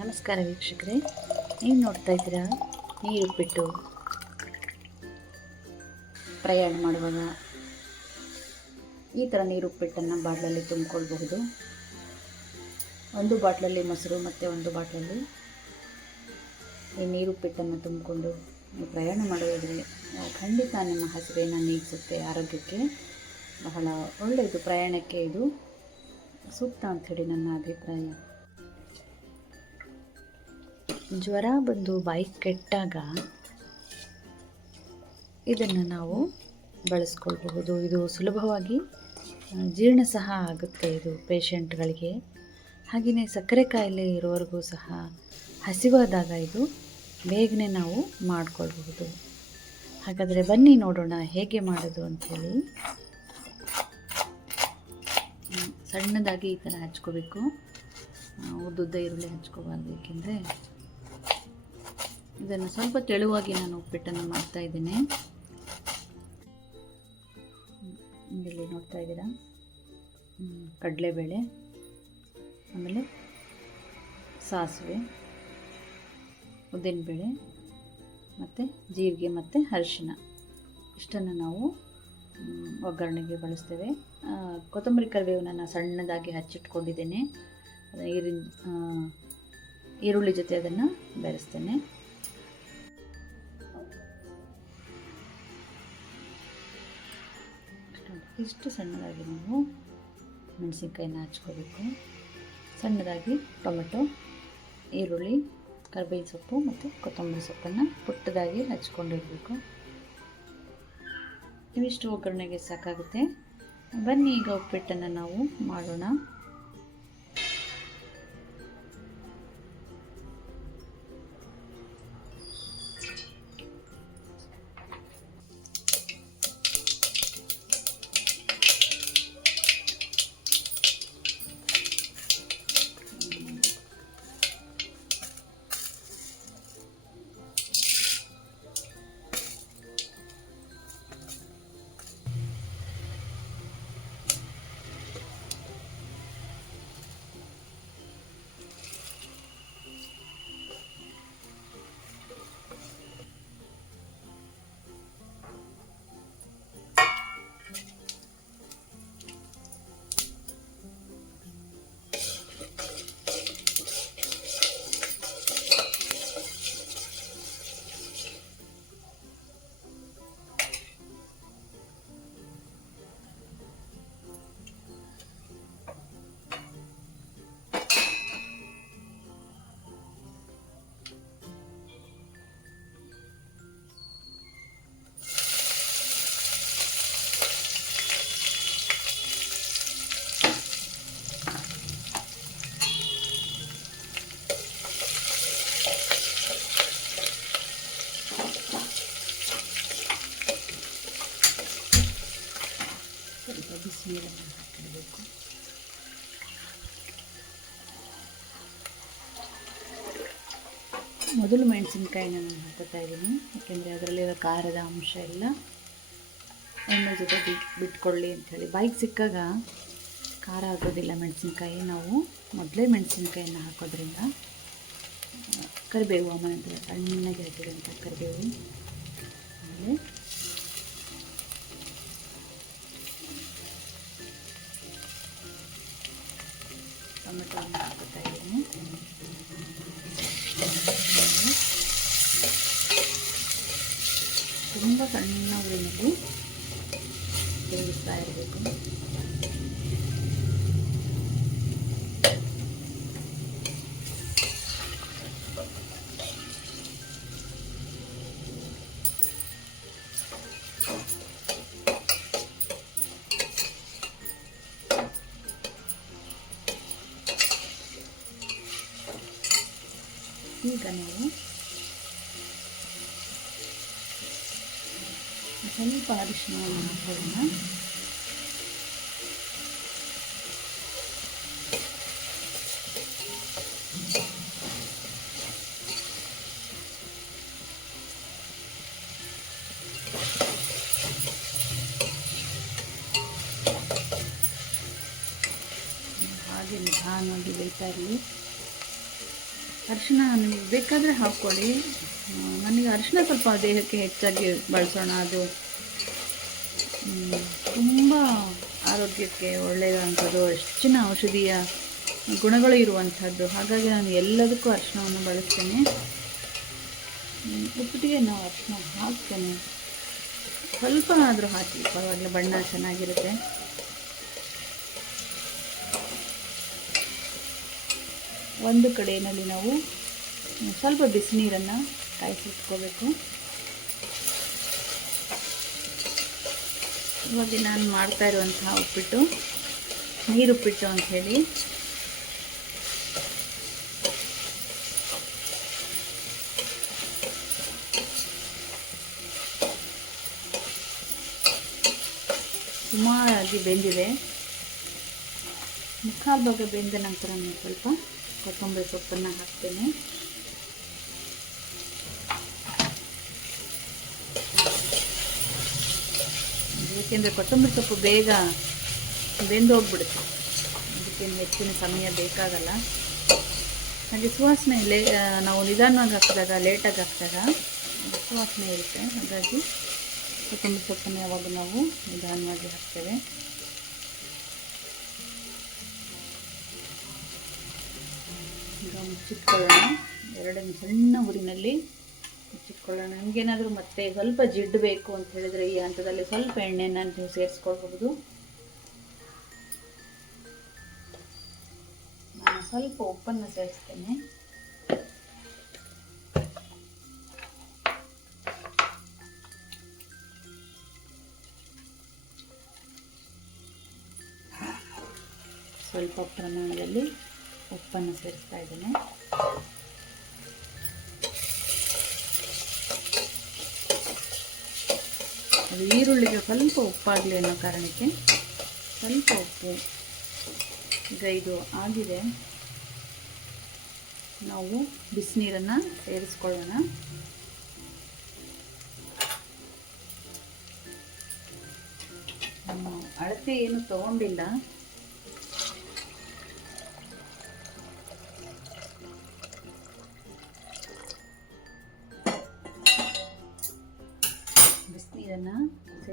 ನಮಸ್ಕಾರ ವೀಕ್ಷಕರೇ, ನೀವು ನೋಡ್ತಾ ಇದ್ದೀರಾ? ನೀರು ಬಿಟ್ಟು ಪ್ರಯಾಣ ಮಾಡುವಾಗ ಈ ಥರ ನೀರು ಉಪ್ಪಿಟ್ಟನ್ನು ಬಾಟ್ಲಲ್ಲಿ ತುಂಬಿಕೊಳ್ಬಹುದು. ಒಂದು ಬಾಟ್ಲಲ್ಲಿ ಮೊಸರು ಮತ್ತು ಒಂದು ಬಾಟ್ಲಲ್ಲಿ ಈ ನೀರು ಉಪ್ಪಿಟ್ಟನ್ನು ತುಂಬಿಕೊಂಡು ಪ್ರಯಾಣ ಮಾಡೋದಾದರೆ ಖಂಡಿತ ನಿಮ್ಮ ಹಸಿವೆಯನ್ನು ನೀಗಿಸುತ್ತೆ, ಆರೋಗ್ಯಕ್ಕೆ ಬಹಳ ಒಳ್ಳೆಯದು. ಪ್ರಯಾಣಕ್ಕೆ ಇದು ಸೂಕ್ತ ಅಂಥೇಳಿ ನನ್ನ ಅಭಿಪ್ರಾಯ. ಜ್ವರ ಬಂದು ಬಾಯಿ ಕೆಟ್ಟಾಗ ಇದನ್ನು ನಾವು ಬಳಸ್ಕೊಳ್ಬಹುದು. ಇದು ಸುಲಭವಾಗಿ ಜೀರ್ಣ ಸಹ ಆಗುತ್ತೆ ಇದು ಪೇಷಂಟ್ಗಳಿಗೆ. ಹಾಗೆಯೇ ಸಕ್ಕರೆ ಕಾಯಿಲೆ ಇರೋರಿಗೂ ಸಹ ಹಸಿವಾದಾಗ ಇದು ಬೇಗನೆ ನಾವು ಮಾಡಿಕೊಳ್ಬಹುದು. ಹಾಗಾದರೆ ಬನ್ನಿ ನೋಡೋಣ ಹೇಗೆ ಮಾಡೋದು ಅಂಥೇಳಿ. ಸಣ್ಣದಾಗಿ ಈ ಥರ ಹಚ್ಕೋಬೇಕು. ಉದ್ದುದ್ದ ಈರುಳ್ಳಿ ಹಚ್ಕೋಬಾರ್ದು, ಏಕೆಂದರೆ ಇದನ್ನು ಸ್ವಲ್ಪ ತೆಳುವಾಗಿ ನಾನು ಉಪ್ಪಿಟ್ಟನ್ನು ಮಾಡ್ತಾ ಇದ್ದೇನೆ. ಇಲ್ಲಿ ನೋಡ್ತಾ ಇದ್ದೀರಾ? ಕಡಲೆಬೇಳೆ, ಆಮೇಲೆ ಸಾಸಿವೆ, ಉದ್ದಿನಬೇಳೆ ಮತ್ತು ಜೀರಿಗೆ ಮತ್ತು ಅರಿಶಿನ. ಇಷ್ಟನ್ನು ನಾವು ಒಗ್ಗರಣೆಗೆ ಬಳಸ್ತೇವೆ. ಕೊತ್ತಂಬರಿ ಕರಿಬೇವು ನಾನು ಸಣ್ಣದಾಗಿ ಹಚ್ಚಿಟ್ಕೊಂಡಿದ್ದೇನೆ. ಈರುಳ್ಳಿ ಜೊತೆ ಅದನ್ನು ಬೆರೆಸ್ತೇನೆ. ಇಷ್ಟು ಸಣ್ಣದಾಗಿ ನಾವು ಮೆಣಸಿನ್ಕಾಯಿನ ಹಚ್ಕೋಬೇಕು. ಸಣ್ಣದಾಗಿ ಟೊಮೆಟೊ, ಈರುಳ್ಳಿ, ಕರ್ಬೇವಿನ ಸೊಪ್ಪು ಮತ್ತು ಕೊತ್ತಂಬರಿ ಸೊಪ್ಪನ್ನು ಪುಟ್ಟದಾಗಿ ಹಚ್ಕೊಂಡಿರಬೇಕು. ಇವಿಷ್ಟು ಒಗ್ಗರಣೆಗೆ ಸಾಕಾಗುತ್ತೆ. ಬನ್ನಿ ಈಗ ಉಪ್ಪಿಟ್ಟನ್ನು ನಾವು ಮಾಡೋಣ. ಬಿಸಿನೀರನ್ನು ಹಾಕಿಡಬೇಕು ಮೊದಲು ಮೆಣಸಿನ್ಕಾಯಿನ ನಾನು ಹಾಕೋತಾ ಇದ್ದೀನಿ. ಯಾಕೆಂದರೆ ಅದರಲ್ಲಿರೋ ಖಾರದ ಅಂಶ ಎಲ್ಲ ಎಣ್ಣೆ ಜೊತೆ ಬಿಟ್ ಬಿಟ್ಕೊಳ್ಳಿ ಅಂಥೇಳಿ ಬಾಯಿಗೆ ಸಿಕ್ಕಾಗ ಖಾರ ಆಗೋದಿಲ್ಲ ಮೆಣಸಿನ್ಕಾಯಿ. ನಾವು ಮೊದಲೇ ಮೆಣಸಿನ್ಕಾಯಿನ ಹಾಕೋದ್ರಿಂದ, ಕರಿಬೇವು ಕರಿಬೇವು ಆಮೇಲೆ ಸಣ್ಣಗೆ ಹಾಕಿರೋಂಥ ಕರಿಬೇವು, ಆಮೇಲೆ ಟೊಮೆಟೊವನ್ನು ಹಾಕ್ತಾ ಇದ್ದೀನಿ. ತುಂಬ ಸಣ್ಣ ಉರಿನಲ್ಲಿ ಬೇಯಿಸ್ತಾ ಇರಬೇಕು. ಈಗ ನಾವು ಸ್ವಲ್ಪ ಅರಿಶಿನವನ್ನು ಹಾಕೋಣ ಹಾಗೆ ನಿಧಾನವಾಗಿ ಬೇಯ್ತಾ ಇರಲಿ ಅರಿಶಿನ ನಿಮಗೆ ಬೇಕಾದರೆ ಹಾಕ್ಕೊಳ್ಳಿ ನನಗೆ ಅರಿಶಿನ ಸ್ವಲ್ಪ ದೇಹಕ್ಕೆ ಹೆಚ್ಚಾಗಿ ಬಳಸೋಣ. ಅದು ತುಂಬ ಆರೋಗ್ಯಕ್ಕೆ ಒಳ್ಳೆಯದಂಥದ್ದು ಹೆಚ್ಚಿನ ಔಷಧೀಯ ಗುಣಗಳು ಇರುವಂಥದ್ದು. ಹಾಗಾಗಿ ನಾನು ಎಲ್ಲದಕ್ಕೂ ಅರಿಶಿನವನ್ನು ಬಳಸ್ತೇನೆ. ಉಪ್ಪಿಟ್ಟಿಗೆ ನಾವು ಅರಿಶಿನ ಹಾಕ್ತೇನೆ. ಸ್ವಲ್ಪ ಆದರೂ ಹಾಕಿ, ಪರವಾಗಿಲ್ಲ, ಬಣ್ಣ ಚೆನ್ನಾಗಿರುತ್ತೆ. ಒಂದು ಕಡೆಯಲ್ಲಿ ನಾವು ಸ್ವಲ್ಪ ಬಿಸಿನೀರನ್ನು ಕಾಯಿಸಿಟ್ಕೋಬೇಕು. ಇವಾಗ ನಾನು ಮಾಡ್ತಾ ಇರುವಂತಹ ಉಪ್ಪಿಟ್ಟು, ನೀರು ಉಪ್ಪಿಟ್ಟು ಅಂತ ಹೇಳಿ. ಸುಮಾರಾಗಿ ಬೆಂದಿದೆ. ಮುಖಾಭಾಗ ಭಾಗ ಬೆಂದ ನಂತರ ಸ್ವಲ್ಪ ಕೊತ್ತಂಬರಿ ಸೊಪ್ಪನ್ನು ಹಾಕ್ತೇನೆ. ಏಕೆಂದರೆ ಕೊತ್ತಂಬರಿ ಸೊಪ್ಪು ಬೇಗ ಬೆಂದು ಹೋಗ್ಬಿಡುತ್ತೆ. ಅದಕ್ಕೇನು ಹೆಚ್ಚಿನ ಸಮಯ ಬೇಕಾಗಲ್ಲ. ಹಾಗೆ ಸುವಾಸನೆ ಲೇ ನಾವು ನಿಧಾನವಾಗಿ ಹಾಕಿದಾಗ, ಲೇಟಾಗಿ ಹಾಕಿದಾಗ ಸುವಾಸನೆ ಇರುತ್ತೆ. ಹಾಗಾಗಿ ಕೊತ್ತಂಬರಿ ಸೊಪ್ಪನ್ನು ಯಾವಾಗ ನಾವು ನಿಧಾನವಾಗಿ ಹಾಕ್ತೇವೆ ಈಗ ಮುಚ್ಚಿಟ್ಕೊಳ್ಳೋಣ ಎರಡನೇ ಸಣ್ಣ ಊರಿನಲ್ಲಿ ಮುಚ್ಚಿಟ್ಕೊಳ್ಳೋಣ ನಮಗೇನಾದರೂ ಮತ್ತೆ ಸ್ವಲ್ಪ ಜಿಡ್ಡು ಬೇಕು ಅಂತ ಹೇಳಿದರೆ ಈ ಹಂತದಲ್ಲಿ ಸ್ವಲ್ಪ ಎಣ್ಣೆನ ನೀವು ಸೇರಿಸ್ಕೊಳ್ಬಹುದು. ನಾನು ಸ್ವಲ್ಪ ಉಪ್ಪನ್ನು ಸೇರಿಸ್ತೇನೆ. ಸ್ವಲ್ಪ ಪ್ರಮಾಣದಲ್ಲಿ ಉಪ್ಪನ್ನು ಸೇರಿಸ್ತಾ ಇದ್ದೇನೆ. ಅದು ಈರುಳ್ಳಿಗೆ ಸ್ವಲ್ಪ ಉಪ್ಪಾಗಲಿ ಅನ್ನೋ ಕಾರಣಕ್ಕೆ ಸ್ವಲ್ಪ ಉಪ್ಪು ಈಗ ಇದು ಆಗಿದೆ. ನಾವು ಬಿಸಿನೀರನ್ನು ಸೇರಿಸ್ಕೊಳ್ಳೋಣ. ನಮ್ಮ ಅಳತೆ ಏನು ತಗೊಂಡಿಲ್ಲ.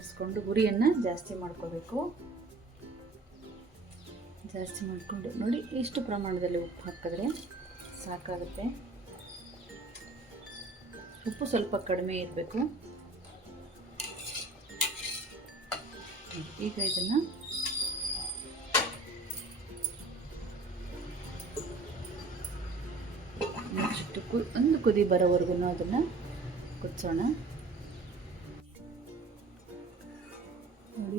ಸೇರಿಸ್ಕೊಂಡು ಗುರಿಯನ್ನು ಜಾಸ್ತಿ ಮಾಡ್ಕೋಬೇಕು. ಜಾಸ್ತಿ ಮಾಡಿಕೊಂಡು ನೋಡಿ ಇಷ್ಟು ಪ್ರಮಾಣದಲ್ಲಿ ಉಪ್ಪು ಹಾಕಿದ್ರೆ ಸಾಕಾಗುತ್ತೆ. ಉಪ್ಪು ಸ್ವಲ್ಪ ಕಡಿಮೆ ಇರಬೇಕು. ಈಗ ಇದನ್ನು ಕು ಒಂದು ಕುದಿ ಬರೋವರೆಗೂ ಅದನ್ನು ಕುದಿಸೋಣ.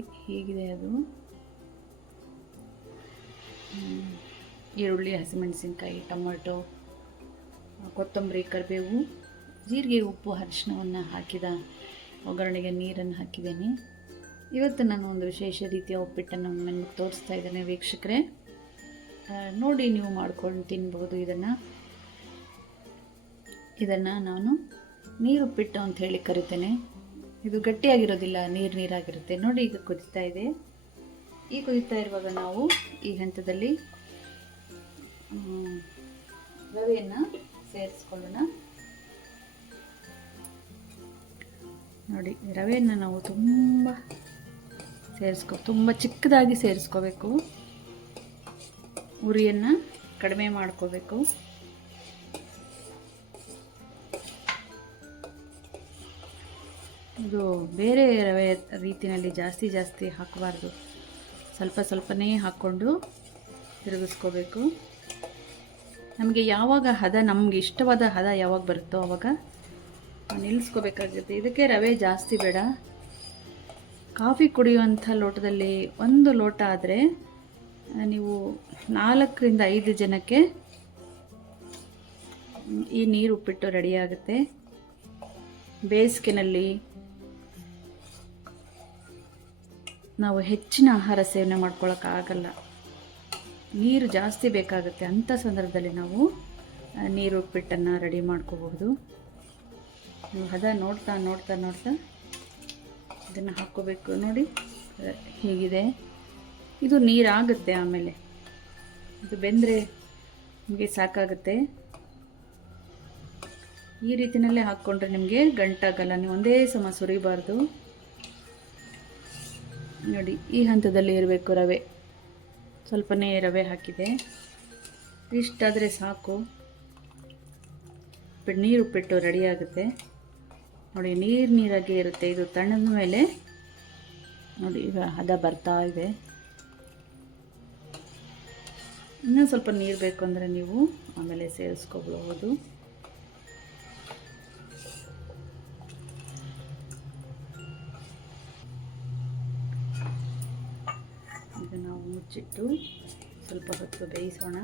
ಹೇಗಿದೆ ಅದು. ಈರುಳ್ಳಿ, ಹಸಿಮೆಣಸಿನ್ಕಾಯಿ, ಟೊಮೊಟೊ, ಕೊತ್ತಂಬರಿ, ಕರಿಬೇವು, ಜೀರಿಗೆ, ಉಪ್ಪು ಅರಿಶಿನವನ್ನು ಹಾಕಿದ ಒಗ್ಗರಣೆಗೆ ನೀರನ್ನು ಹಾಕಿದ್ದೇನೆ. ಇವತ್ತು ನಾನು ಒಂದು ವಿಶೇಷ ರೀತಿಯ ಉಪ್ಪಿಟ್ಟನ್ನು ನಿಮಗೆ ತೋರಿಸ್ತಾ ಇದ್ದೇನೆ ವೀಕ್ಷಕರೇ. ನೋಡಿ ನೀವು ಮಾಡ್ಕೊಂಡು ತಿನ್ಬೋದು ಇದನ್ನು. ಇದನ್ನು ನಾನು ನೀರುಪ್ಪಿಟ್ಟು ಅಂತ ಹೇಳಿ ಕರಿತೇನೆ. ಇದು ಗಟ್ಟಿಯಾಗಿರೋದಿಲ್ಲ, ನೀರು ನೀರಾಗಿರುತ್ತೆ. ನೋಡಿ ಈಗ ಕುದಿತಾ ಇದೆ. ಈ ಕುದಿತಾ ಇರುವಾಗ ನಾವು ಈ ಹಂತದಲ್ಲಿ ರವೆಯನ್ನು ಸೇರಿಸ್ಕೊಳ್ಳೋಣ. ನೋಡಿ, ರವೆಯನ್ನು ನಾವು ತುಂಬ ಸೇರಿಸ್ಕೊ, ತುಂಬ ಚಿಕ್ಕದಾಗಿ ಸೇರಿಸ್ಕೋಬೇಕು. ಉರಿಯನ್ನು ಕಡಿಮೆ ಮಾಡ್ಕೋಬೇಕು. ಇದು ಬೇರೆ ರವೆ ರೀತಿಯಲ್ಲಿ ಜಾಸ್ತಿ ಜಾಸ್ತಿ ಹಾಕಬಾರ್ದು. ಸ್ವಲ್ಪ ಸ್ವಲ್ಪನೇ ಹಾಕ್ಕೊಂಡು ತಿರುಗಿಸ್ಕೋಬೇಕು. ನಮಗೆ ಯಾವಾಗ ಹದ, ನಮ್ಗೆ ಇಷ್ಟವಾದ ಹದ ಯಾವಾಗ ಬರುತ್ತೋ ಆವಾಗ ನಿಲ್ಲಿಸ್ಕೋಬೇಕಾಗುತ್ತೆ ಇದಕ್ಕೆ ರವೆ ಜಾಸ್ತಿ ಬೇಡ. ಕಾಫಿ ಕುಡಿಯುವಂಥ ಲೋಟದಲ್ಲಿ ಒಂದು ಲೋಟ ಆದರೆ ನೀವು ನಾಲ್ಕರಿಂದ ಐದು ಜನಕ್ಕೆ ಈ ನೀರು ಉಪ್ಪಿಟ್ಟು ರೆಡಿಯಾಗುತ್ತೆ ಬೇಸಿಗೆನಲ್ಲಿ ನಾವು ಹೆಚ್ಚಿನ ಆಹಾರ ಸೇವನೆ ಮಾಡ್ಕೊಳ್ಳೋಕ್ಕಾಗಲ್ಲ ನೀರು ಜಾಸ್ತಿ ಬೇಕಾಗುತ್ತೆ ಅಂಥ ಸಂದರ್ಭದಲ್ಲಿ ನಾವು ನೀರು ಉಪ್ಪಿಟ್ಟನ್ನು ರೆಡಿ ಮಾಡ್ಕೋಬಹುದು. ಹದ ನೋಡ್ತಾ ನೋಡ್ತಾ ನೋಡ್ತಾ ಇದನ್ನು ಹಾಕ್ಕೋಬೇಕು ನೋಡಿ. ಹೀಗಿದೆ. ಇದು ನೀರಾಗುತ್ತೆ ಆಮೇಲೆ. ಇದು ಬೆಂದರೆ ನಿಮಗೆ ಸಾಕಾಗುತ್ತೆ. ಈ ರೀತಿಯಲ್ಲೇ ಹಾಕ್ಕೊಂಡ್ರೆ ನಿಮಗೆ ಗಂಟಾಗಲ್ಲ, ನೀವು ಒಂದೇ ಸಮ ಸುರಿಬಾರ್ದು. ನೋಡಿ, ಈ ಹಂತದಲ್ಲಿ ಇರಬೇಕು ರವೆ. ಸ್ವಲ್ಪನೇ ರವೆ ಹಾಕಿದೆ. ಇಷ್ಟಾದರೆ ಸಾಕು. ನೀರು ಉಪ್ಪಿಟ್ಟು ರೆಡಿಯಾಗುತ್ತೆ ನೋಡಿ, ನೀರು ನೀರಾಗಿ ಇರುತ್ತೆ ಇದು ತಣ್ಣದ ಮೇಲೆ. ನೋಡಿ, ಈಗ ಹದ ಬರ್ತಾ ಇದೆ. ಇನ್ನೂ ಸ್ವಲ್ಪ ನೀರು ಬೇಕು ಅಂದರೆ ನೀವು ಆಮೇಲೆ ಸೇರಿಸ್ಕೊಬಹುದು. ಮುಚ್ಚಿಟ್ಟು ಸ್ವಲ್ಪ ಹೊತ್ತು ಬೇಯಿಸೋಣ.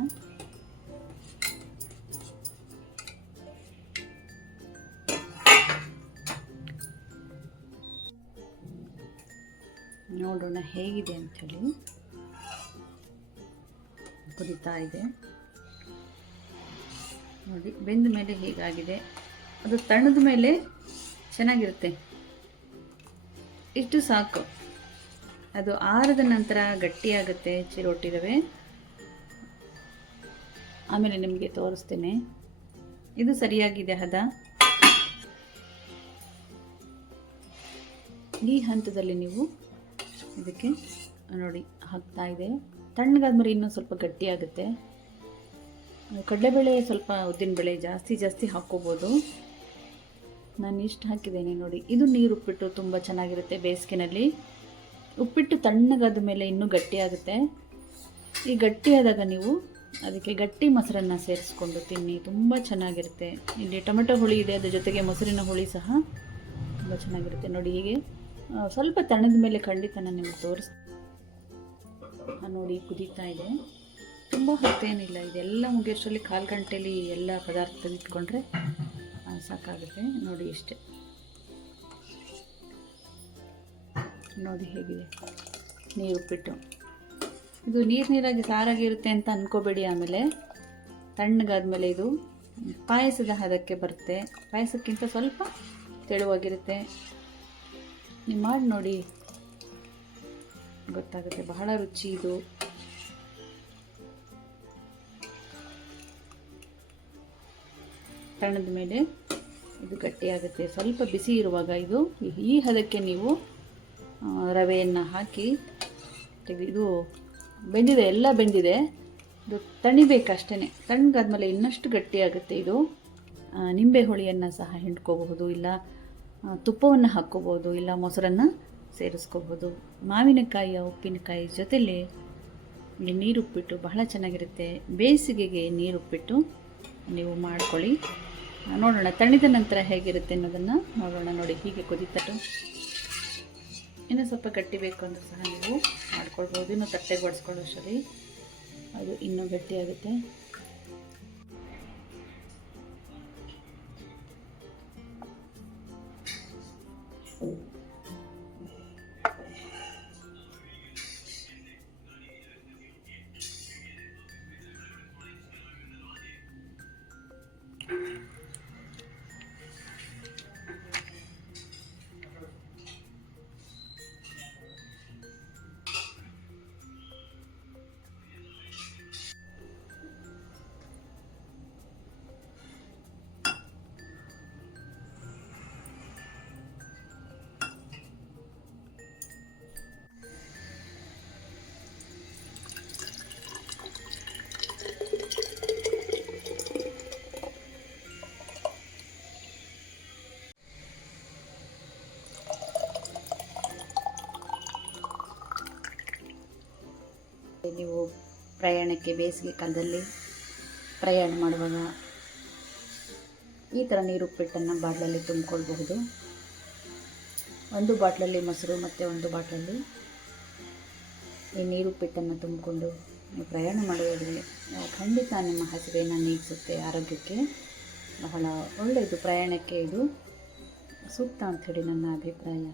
ನೋಡೋಣ ಹೇಗಿದೆ ಅಂಥೇಳಿ. ಕುದಿತಾ ಇದೆ. ನೋಡಿ, ಬೆಂದ ಮೇಲೆ ಹೀಗಾಗಿದೆ? ಅದು ತಣ್ಣದ ಮೇಲೆ ಚೆನ್ನಾಗಿರುತ್ತೆ. ಇಷ್ಟು ಸಾಕು. ಅದು ಆರದ ನಂತರ ಗಟ್ಟಿಯಾಗುತ್ತೆ ಚಿರೋಟಿ ರವೆ ಆಮೇಲೆ ನಿಮಗೆ ತೋರಿಸ್ತೇನೆ. ಇದು ಸರಿಯಾಗಿದೆ ಹದ. ಈ ಹಂತದಲ್ಲಿ ನೀವು ಇದಕ್ಕೆ ನೋಡಿ ಹಾಕ್ತಾ ಇದೆ. ತಣ್ಣಗಾದ್ಮೇಲೆ ಇನ್ನೂ ಸ್ವಲ್ಪ ಗಟ್ಟಿಯಾಗುತ್ತೆ. ಕಡಲೆಬೇಳೆ ಸ್ವಲ್ಪ ಉದ್ದಿನಬೇಳೆ ಜಾಸ್ತಿ ಜಾಸ್ತಿ ಹಾಕ್ಕೋಬೋದು. ನಾನು ಇಷ್ಟು ಹಾಕಿದ್ದೇನೆ ನೋಡಿ. ಇದು ನೀರು ಉಪ್ಪಿಟ್ಟು ತುಂಬ ಚೆನ್ನಾಗಿರುತ್ತೆ ಬೇಸಿಗೆನಲ್ಲಿ. ಉಪ್ಪಿಟ್ಟು ತಣ್ಣಗಾದ ಮೇಲೆ ಇನ್ನೂ ಗಟ್ಟಿಯಾಗುತ್ತೆ. ಈ ಗಟ್ಟಿಯಾದಾಗ ನೀವು ಅದಕ್ಕೆ ಗಟ್ಟಿ ಮೊಸರನ್ನು ಸೇರಿಸ್ಕೊಂಡು ತಿನ್ನಿ ತುಂಬ ಚೆನ್ನಾಗಿರುತ್ತೆ. ಇಲ್ಲಿ ಟೊಮೆಟೊ ಹುಳಿ ಇದೆ ಅದ್ರ ಜೊತೆಗೆ ಮೊಸರಿನ ಹುಳಿ ಸಹ ತುಂಬ ಚೆನ್ನಾಗಿರುತ್ತೆ. ನೋಡಿ ಹೀಗೆ ಸ್ವಲ್ಪ ತಣ್ಣದ ಮೇಲೆ ಖಂಡಿತ ನಾನು ನಿಮಗೆ ತೋರಿಸ್ ಆ, ನೋಡಿ ಕುದೀತಾ ಇದೆ. ತುಂಬ ಹೊತ್ತೇನಿಲ್ಲ ಇದೆಲ್ಲ ಮುಗಿಯೋಷ್ಟರಲ್ಲಿ ಕಾಲು ಗಂಟೇಲಿ ಎಲ್ಲ ಪದಾರ್ಥ ಆ, ಸಾಕಾಗುತ್ತೆ. ನೋಡಿ ಇಷ್ಟೇ. ನೋಡಿ ಹೇಗಿದೆ. ನೀರು ಉಪ್ಪಿಟ್ಟು. ಇದು ನೀರು ನೀರಾಗಿ ಸಾರಾಗಿರುತ್ತೆ ಅಂತ ಅಂದ್ಕೋಬೇಡಿ ಆಮೇಲೆ. ತಣ್ಣಗಾದ್ಮೇಲೆ ಇದು ಪಾಯಸದ ಹದಕ್ಕೆ ಬರುತ್ತೆ. ಪಾಯಸಕ್ಕಿಂತ ಸ್ವಲ್ಪ ತೆಳುವಾಗಿರುತ್ತೆ. ನೀವು ಮಾಡಿ ನೋಡಿ. ಗೊತ್ತಾಗುತ್ತೆ, ಬಹಳ ರುಚಿ ಇದು. ತಣ್ಣದ ಮೇಲೆ ಇದು ಗಟ್ಟಿಯಾಗುತ್ತೆ. ಸ್ವಲ್ಪ ಬಿಸಿ ಇರುವಾಗ ಇದು ಈ ಹದಕ್ಕೆ ನೀವು ರವೆಯನ್ನು ಹಾಕಿ ಇದು ಬೆಂದಿದೆ, ಎಲ್ಲ ಬೆಂದಿದೆ. ಇದು ತಣಿಬೇಕಷ್ಟೇ ತಣ್ಣಗಾದ್ಮೇಲೆ ಇನ್ನಷ್ಟು ಗಟ್ಟಿಯಾಗುತ್ತೆ ಇದು. ನಿಂಬೆ ಹುಳಿಯನ್ನು ಸಹ ಹಿಂಡ್ಕೋಬಹುದು, ಇಲ್ಲ ತುಪ್ಪವನ್ನು ಹಾಕ್ಕೋಬೋದು ಇಲ್ಲ, ಮೊಸರನ್ನು ಸೇರಿಸ್ಕೋಬೋದು ಮಾವಿನಕಾಯಿಯ ಉಪ್ಪಿನಕಾಯಿ ಜೊತೆಲಿ ನೀರು ಉಪ್ಪಿಟ್ಟು ಬಹಳ ಚೆನ್ನಾಗಿರುತ್ತೆ. ಬೇಸಿಗೆಗೆ ನೀರುಪ್ಪಿಟ್ಟು ನೀವು ಮಾಡ್ಕೊಳ್ಳಿ. ನೋಡೋಣ, ತಣಿದ ನಂತರ ಹೇಗಿರುತ್ತೆ ಅನ್ನೋದನ್ನು ನೋಡೋಣ. ನೋಡಿ, ಹೀಗೆ ಕುದಿತಟ್ಟು. ಇನ್ನೂ ಸ್ವಲ್ಪ ಗಟ್ಟಿ ಬೇಕು ಅಂದರೆ ಸಹ ನೀವು ಮಾಡ್ಕೊಳ್ಬೋದು. ಇನ್ನು ತಟ್ಟೆಗೆ ಸರಿ ಅದು ಇನ್ನೂ ಗಟ್ಟಿಯಾಗುತ್ತೆ ನೀವು ಪ್ರಯಾಣಕ್ಕೆ ಬೇಸಿಗೆ ಕಾಲದಲ್ಲಿ ಪ್ರಯಾಣ ಮಾಡುವಾಗ ಈ ಥರ ನೀರು ಉಪ್ಪಿಟ್ಟನ್ನು ಬಾಟ್ಲಲ್ಲಿ ತುಂಬಿಕೊಳ್ಬಹುದು. ಒಂದು ಬಾಟ್ಲಲ್ಲಿ ಮೊಸರು ಮತ್ತು ಒಂದು ಬಾಟ್ಲಲ್ಲಿ ಈ ನೀರು ಉಪ್ಪಿಟ್ಟನ್ನು ತುಂಬಿಕೊಂಡು ನೀವು ಪ್ರಯಾಣ ಮಾಡೋದಾದರೆ ಖಂಡಿತ ನಿಮ್ಮ ಹಸಿವೆಯನ್ನು ನೀಗಿಸುತ್ತೆ, ಆರೋಗ್ಯಕ್ಕೆ ಬಹಳ ಒಳ್ಳೆಯದು. ಪ್ರಯಾಣಕ್ಕೆ ಇದು ಸೂಕ್ತ ಅಂಥೇಳಿ ನನ್ನ ಅಭಿಪ್ರಾಯ.